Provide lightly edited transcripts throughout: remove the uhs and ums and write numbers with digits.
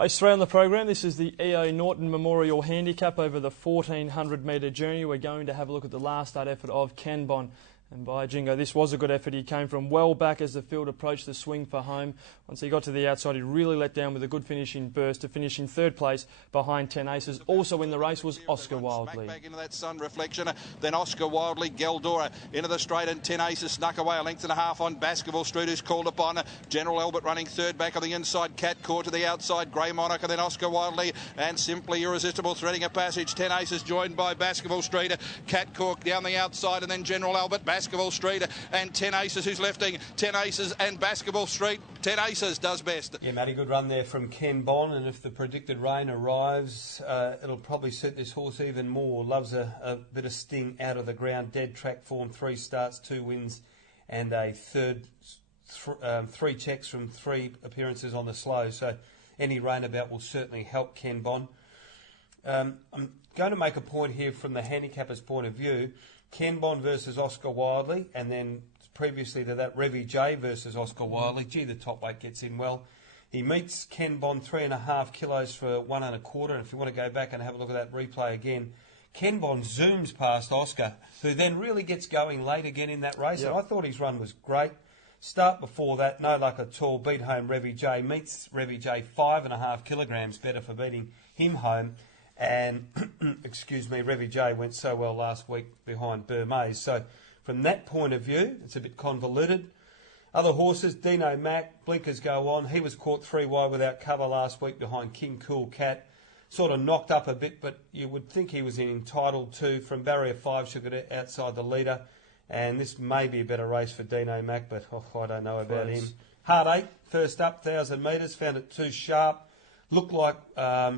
Race 3 on the program. This is the EO Norton Memorial Handicap over the 1400 metre journey. We're going to have a look at the last start effort of Canbon. And by jingo, this was a good effort. He came from well back as the field approached the swing for home. Once he got to the outside, he really let down with a good finishing burst to finish in third place behind 10 Aces. Also in the race was Oscar Wildly. Back into that sun reflection, then Oscar Wildly, Geldora into the straight, and 10 Aces snuck away a length and a half on Baskerville Street, who's called upon. General Albert running third back on the inside, Cat Court to the outside, Grey Monarch, and then Oscar Wildly, and Simply Irresistible threading a passage. 10 Aces joined by Baskerville Street, Cat Court down the outside, and then General Albert, Baskerville Street, and 10 Aces who's lifting. 10 Aces and Baskerville Street. 10 Aces does best. Yeah, Matty, good run there from Ken Bon, and if the predicted rain arrives, it'll probably suit this horse even more. Loves a bit of sting out of the ground. Dead track form, 3 starts, 2 wins, and a third, 3 checks from 3 appearances on the slow. So any rain about will certainly help Ken Bon. I'm going to make a point here from the handicapper's point of view. Ken Bon versus Oscar Wildly, and then previously to that, Revy J versus Oscar Wildly. Gee, the top weight gets in well. He meets Ken Bon 3.5 kilos for 1 1/4. And if you want to go back and have a look at that replay again, Ken Bon zooms past Oscar, who then really gets going late again in that race. Yep. And I thought his run was great. Start before that, no luck at all. Beat home Revy J. Meets Revy J 5.5 kilograms better for beating him home. And, excuse me, Revy J went so well last week behind Burmese. So from that point of view, it's a bit convoluted. Other horses, Dino Mac, blinkers go on. He was caught 3 wide without cover last week behind King Cool Cat. Sort of knocked up a bit, but you would think he was entitled to. From barrier 5, should get outside the leader. And this may be a better race for Dino Mac, but I don't know about him. Hard 8, first up, 1,000 metres, found it too sharp. Looked like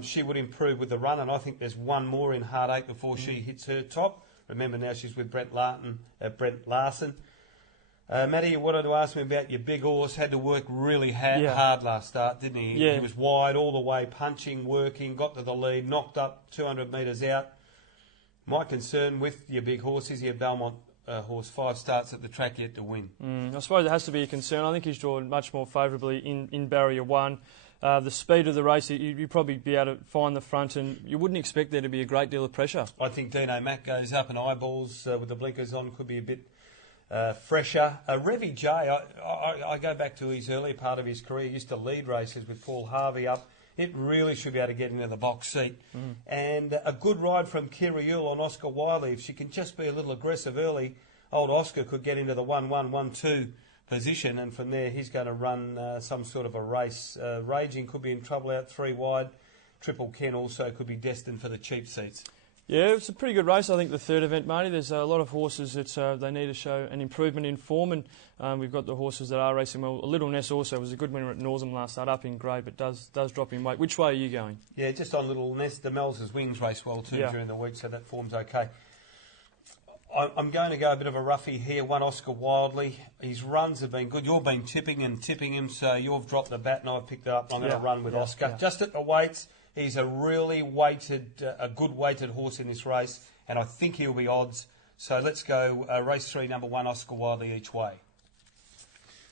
she would improve with the run, and I think there's one more in Hard 8 before she hits her top. Remember now she's with Brent Larson. Matty, you wanted to ask me about your big horse. Had to work really hard last start, didn't he? Yeah. He was wide all the way, punching, working, got to the lead, knocked up 200 metres out. My concern with your big horse is your Belmont horse, 5 starts at the track yet to win. I suppose it has to be a concern. I think he's drawn much more favourably in barrier 1. The speed of the race, you'd probably be able to find the front, and you wouldn't expect there to be a great deal of pressure. I think Dino Mac goes up, and Eyeballs with the blinkers on could be a bit fresher. Revy J, I go back to his early part of his career. He used to lead races with Paul Harvey up. It really should be able to get into the box seat. And a good ride from Kira Yule on Oscar Wildly. If she can just be a little aggressive early, old Oscar could get into the 1-1, 1-2 position, and from there he's going to run some sort of a race. Raging could be in trouble out 3 wide. Triple Ken also could be destined for the cheap seats. Yeah, it's a pretty good race, I think, the third event, Marty. There's a lot of horses that they need to show an improvement in form, and we've got the horses that are racing well. Little Ness also was a good winner at Northam last start, up in grade, but does drop in weight. Which way are you going? Yeah, just on Little Ness. The Mel's wings race well too during the week, so that form's okay. I'm going to go a bit of a roughie here. 1 Oscar Wildly. His runs have been good. You've been tipping him, so you've dropped the bat and I've picked it up. I'm going to run with Oscar. Just at the weights, he's a really a good weighted horse in this race, and I think he'll be odds. So let's go race 3, number 1, Oscar Wildly each way.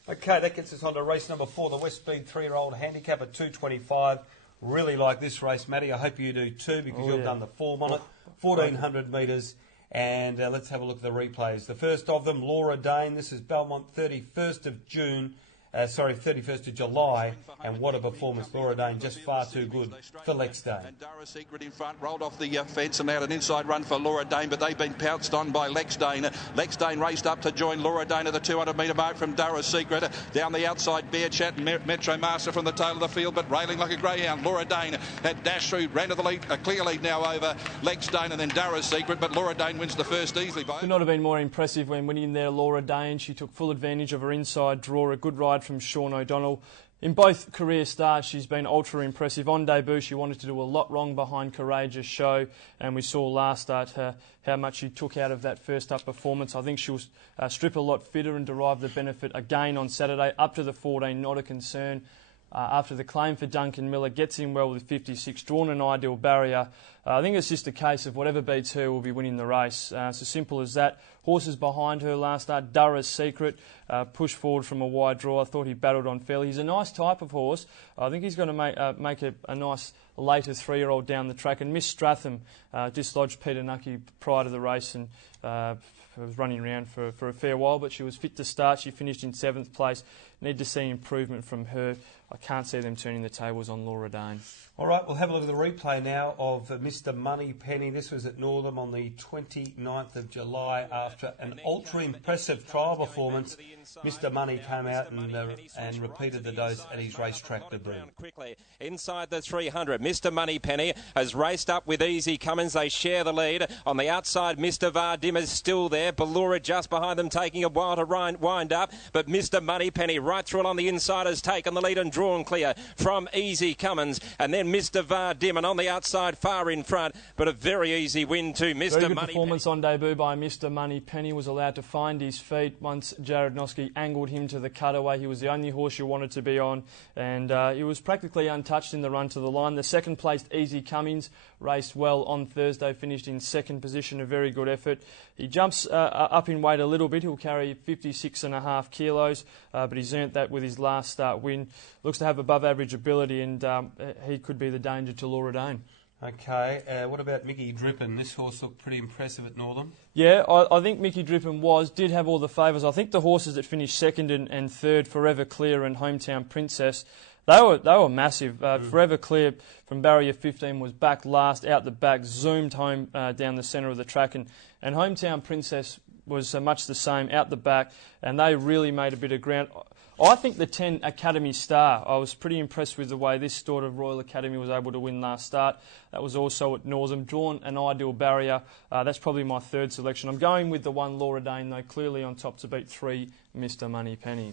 Okay, that gets us on to race number 4, the West Speed 3-year-old handicap at 225. Really like this race, Matty. I hope you do too, because you've done the form on it. 1,400 metres. And let's have a look at the replays. The first of them, Laura Dane. This is Belmont, 31st of July. And what a performance. Laura Dane, just far too good for Lex Dane. And Dara Secret in front, rolled off the fence and out an inside run for Laura Dane, but they've been pounced on by Lex Dane. Lex Dane raced up to join Laura Dane at the 200 metre mark from Dara Secret. Down the outside, Bear Chat and Metro Master from the tail of the field, but railing like a greyhound. Laura Dane had dashed through, ran to the lead, a clear lead now over Lex Dane and then Dara Secret, but Laura Dane wins the first easily. Could not have been more impressive when winning there, Laura Dane. She took full advantage of her inside draw, a good ride from Sean O'Donnell. In both career starts, she's been ultra impressive. On debut, she wanted to do a lot wrong behind Courageous Show, and we saw last start how much she took out of that first up performance. I think she'll strip a lot fitter and derive the benefit again on Saturday. Up to the 14, not a concern. after the claim for Duncan Miller. Gets in well with 56, drawn an ideal barrier. I think it's just a case of whatever beats her will be winning the race. It's as simple as that. Horses behind her last start, Durra's Secret, pushed forward from a wide draw. I thought he battled on fairly. He's a nice type of horse. I think he's going to make a nice later 3-year-old down the track. And Miss Stratham dislodged Peter Nucky prior to the race and was running around for a fair while, but she was fit to start. She finished in 7th place. Need to see improvement from her. I can't see them turning the tables on Laura Dane. All right, we'll have a look at the replay now of Mr. Moneypenny. This was at Northern on the 29th of July. After an ultra-impressive trial performance, Mr. Money came out and repeated the dose at his racetrack debut. Quickly inside the 300, Mr. Moneypenny has raced up with Easy Cummins. They share the lead. On the outside, Mr. Vardim is still there. Ballura just behind them, taking a while to wind up. But Mr. Moneypenny right through it on the inside has taken the lead and drawn clear from Easy Cummins. And then Mr. Vardim, and on the outside, far in front, but a very easy win to Mr. Moneypenny. Very good performance on debut by Mr. Moneypenny. Was allowed to find his feet once Jared Noske angled him to the cutaway. He was the only horse you wanted to be on, and he was practically untouched in the run to the line. The second placed Easy Cummins raced well on Thursday, finished in 2nd position, a very good effort. He jumps up in weight a little bit. He'll carry 56.5 kilos, but he's earned that with his last start win. Looks to have above average ability, and he could be the danger to Laura Dane. Okay, what about Mickey Drippin? This horse looked pretty impressive at Northern. Yeah, I think Mickey Drippin did have all the favours. I think the horses that finished 2nd and 3rd, Forever Clear and Hometown Princess, they were massive. Forever Clear from barrier 15 was back last, out the back, zoomed home down the centre of the track, and Hometown Princess was much the same, out the back, and they really made a bit of ground. I think the 10 Academy Star, I was pretty impressed with the way this sort of Royal Academy was able to win last start. That was also at Northern, drawn an ideal barrier. That's probably my 3rd selection. I'm going with the 1 Laura Dane, though, clearly on top to beat 3 Mr. Moneypenny.